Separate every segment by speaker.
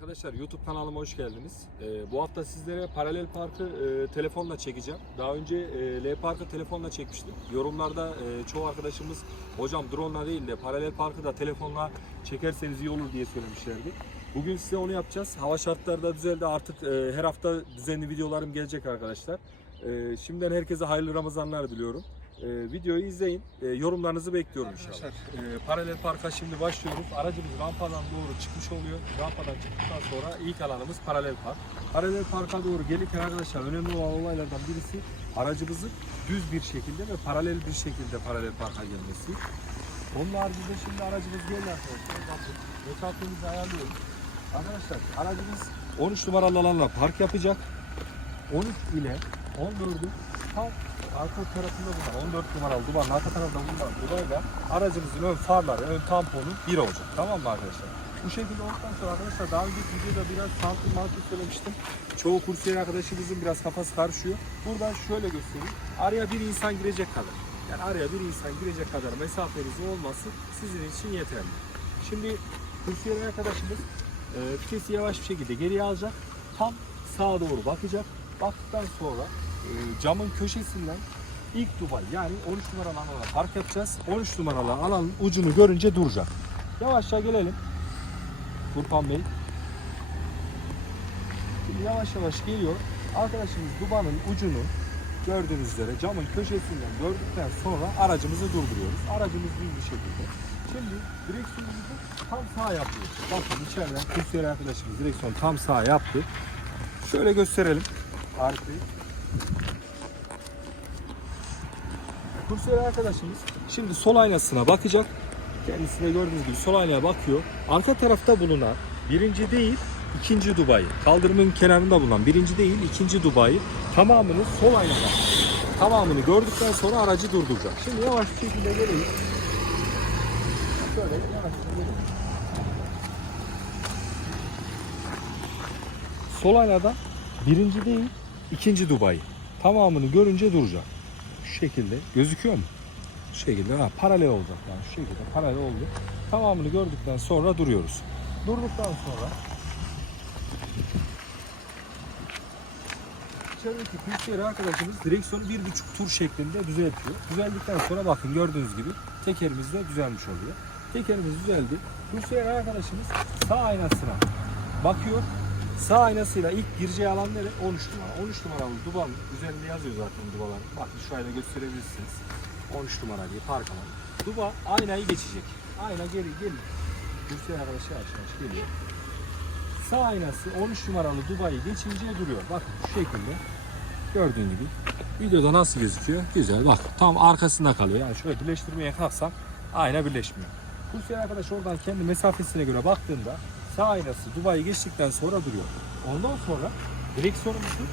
Speaker 1: Arkadaşlar YouTube kanalıma hoş geldiniz. Ee, bu hafta sizlere paralel parkı e, telefonla çekeceğim. Daha önce e, L parkı telefonla çekmiştim. Yorumlarda e, çoğu arkadaşımız hocam drone'la değil de paralel parkı da telefonla çekerseniz iyi olur diye söylemişlerdi. Bugün size onu yapacağız. Hava şartları da düzeldi. Artık e, her hafta düzenli videolarım gelecek arkadaşlar. E, şimdiden herkese hayırlı Ramazanlar diliyorum. E, videoyu izleyin. E, yorumlarınızı bekliyorum inşallah. E, paralel parka şimdi başlıyoruz. Aracımız rampadan doğru çıkmış oluyor. Rampadan çıktıktan sonra ilk alanımız paralel park. Paralel parka doğru gelirken arkadaşlar önemli olan olaylardan birisi aracımızın düz bir şekilde ve paralel bir şekilde paralel parka gelmesi. Onun haricinde şimdi aracımız geldi arkadaşlar. Bakın ayarlıyoruz. Arkadaşlar aracımız 13 numaralı alanla park yapacak. 13 ile 14'ü tam arka tarafında bulunan 14 numaralı duvarın arka tarafında bulunan duvarla aracımızın ön farları, ön tamponu bir olacak. Tamam mı arkadaşlar? Bu şekilde olduktan sonra arkadaşlar daha önceki videoda biraz santim mantık söylemiştim. Çoğu kursiyer arkadaşımızın biraz kafası karışıyor. Buradan şöyle göstereyim. Araya bir insan girecek kadar. Yani araya bir insan girecek kadar mesafenizin olması sizin için yeterli. Şimdi kursiyer arkadaşımız e, yavaş bir şekilde geriye alacak. Tam sağa doğru bakacak. Baktıktan sonra camın köşesinden ilk duvar yani 13 numaralı alana park yapacağız. 13 numaralı alanın ucunu görünce duracak. Yavaşça gelelim. Furkan Bey. Şimdi yavaş yavaş geliyor. Arkadaşımız dubanın ucunu gördüğünüz üzere camın köşesinden gördükten sonra aracımızı durduruyoruz. Aracımız düz bir şekilde. Şimdi direksiyonumuzu tam sağa yapıyoruz. Bakın içeriden kursiyer arkadaşımız direksiyonu tam sağa yaptı. Şöyle gösterelim. Arkayı. Kursiyer arkadaşımız şimdi sol aynasına bakacak. Kendisine gördüğünüz gibi sol aynaya bakıyor. Arka tarafta bulunan birinci değil ikinci Dubai. Kaldırımın kenarında bulunan birinci değil ikinci Dubai tamamını sol aynada tamamını gördükten sonra aracı durduracak. Şimdi yavaş bir şekilde gelelim. Şöyle yavaş gelelim. Sol aynada birinci değil ikinci Dubai. Tamamını görünce duracak. Şu şekilde gözüküyor mu? Şu şekilde ha, paralel olacak yani şu şekilde paralel oldu. Tamamını gördükten sonra duruyoruz. Durduktan sonra içerideki püskeri arkadaşımız direksiyonu bir buçuk tur şeklinde düzeltiyor. Düzeldikten sonra bakın gördüğünüz gibi tekerimiz de düzelmiş oluyor. Tekerimiz düzeldi. Püskeri arkadaşımız sağ aynasına bakıyor. Sağ aynasıyla ilk gireceği alan nere? 13 numara. 13 numaralı dubanın üzerinde yazıyor zaten dubalar. Bakın şu ayna gösterebilirsiniz. 13 numara diye park alanı. Duba aynayı geçecek. Ayna geri geliyor. Püskeri arkadaş yavaş yavaş geliyor. Sağ aynası 13 numaralı Dubai'yi geçince duruyor. Bakın şu şekilde. Gördüğün gibi. Videoda nasıl gözüküyor? Güzel bak. Tam arkasında kalıyor. Yani şöyle birleştirmeye kalksam ayna birleşmiyor. Sefer arkadaş oradan kendi mesafesine göre baktığında sağ aynası Dubai'yi geçtikten sonra duruyor. Ondan sonra direksiyonumuzu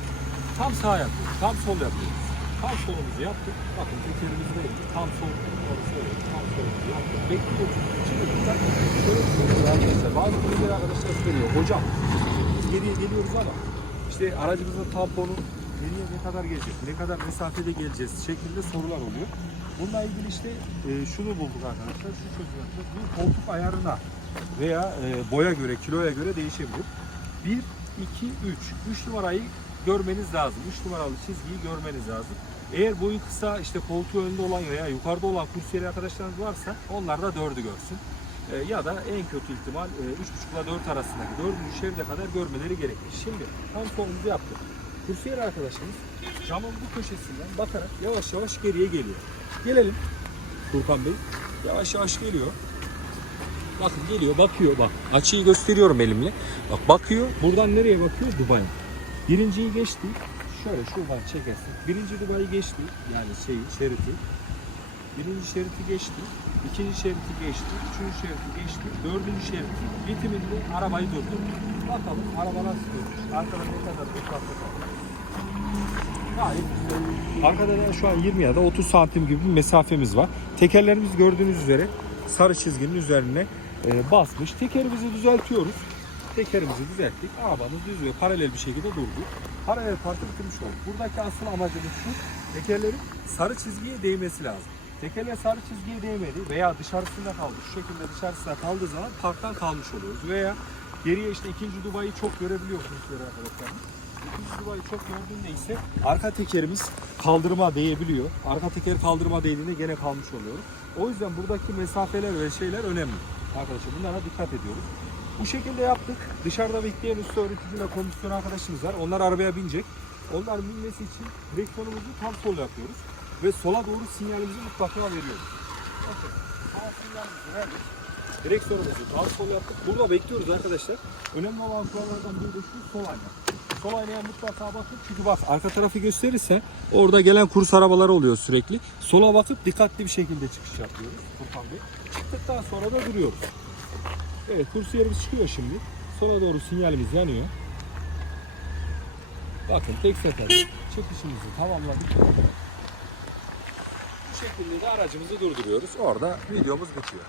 Speaker 1: tam sağ yapıyoruz. Tam sol yapıyoruz. Tam solumuzu yaptık. Bakın tekerimiz de tam sol. Orası öyle. Tam solumuzu yaptık. Bekliyoruz. Arkadaşlar. Bazı kulüpler arkadaşlar söylüyor. Hocam biz geriye geliyoruz ama işte aracımızın tamponu geriye ne kadar gelecek, ne kadar mesafede geleceğiz şeklinde sorular oluyor. Bununla ilgili işte e, şunu bulduk arkadaşlar. Şu çözüm. Bu koltuk ayarına veya e, boya göre, kiloya göre değişebilir. 1, 2, 3. 3 numarayı görmeniz lazım. 3 numaralı çizgiyi görmeniz lazım. Eğer boyu kısa işte koltuğu önde olan veya yukarıda olan kursiyeri arkadaşlarınız varsa onlar da 4'ü görsün. E, ya da en kötü ihtimal e, 3.5 ile 4 arasındaki 4. şeride kadar görmeleri gerekir. Şimdi tam solumuzu yaptık. Kursiyer arkadaşımız camın bu köşesinden bakarak yavaş yavaş geriye geliyor. Gelelim Furkan Bey. Yavaş yavaş geliyor. Bakın geliyor bakıyor bak açıyı gösteriyorum elimle. Bak bakıyor buradan nereye bakıyor? Dubai. Birinciyi geçti. Şöyle şuradan çekersin. Birinci Dubai geçti. Yani şeyi şeriti. Birinci şeriti geçti. ikinci şeriti geçti. Üçüncü şeriti geçti. Dördüncü şeriti bitiminde arabayı durdurdu. Bakalım araba nasıl durmuş. Arkada ne kadar uzakta kaldı. Gayet da şu an 20 ya da 30 santim gibi bir mesafemiz var. Tekerlerimiz gördüğünüz üzere sarı çizginin üzerine e, basmış. Tekerimizi düzeltiyoruz. Tekerimizi düzelttik. Arabamız düz ve paralel bir şekilde durdu. Paralel parkı bitirmiş olduk. Buradaki asıl amacımız şu. Tekerlerin sarı çizgiye değmesi lazım. Tekerler sarı çizgiye değmedi veya dışarısında kaldı. Şu şekilde dışarısında kaldığı zaman parktan kalmış oluyoruz. Veya Geriye işte ikinci Dubai'yi çok görebiliyorsunuz arkadaşlar. İkinci Dubai'yi çok gördüğünde ise arka tekerimiz kaldırıma değebiliyor. Arka teker kaldırıma değdiğinde gene kalmış oluyor. O yüzden buradaki mesafeler ve şeyler önemli. Arkadaşlar bunlara dikkat ediyoruz. Bu şekilde yaptık. Dışarıda bekleyen usta öğretici komisyon arkadaşımız var. Onlar arabaya binecek. Onlar binmesi için direksiyonumuzu tam sol yapıyoruz. Ve sola doğru sinyalimizi mutlaka veriyoruz. Direksiyonumuzu tam sol yaptık. Burada bekliyoruz arkadaşlar. Önemli olan kurallardan biri de şu sol ayna. Sol mutlaka bakın çünkü bak arka tarafı gösterirse orada gelen kurs arabaları oluyor sürekli. Sola bakıp dikkatli bir şekilde çıkış yapıyoruz Furkan Bey. Çıktıktan sonra da duruyoruz. Evet kursiyerimiz çıkıyor şimdi. Sola doğru sinyalimiz yanıyor. Bakın tek seferde çıkışımızı tamamladık. Bu şekilde de aracımızı durduruyoruz. Orada videomuz bitiyor.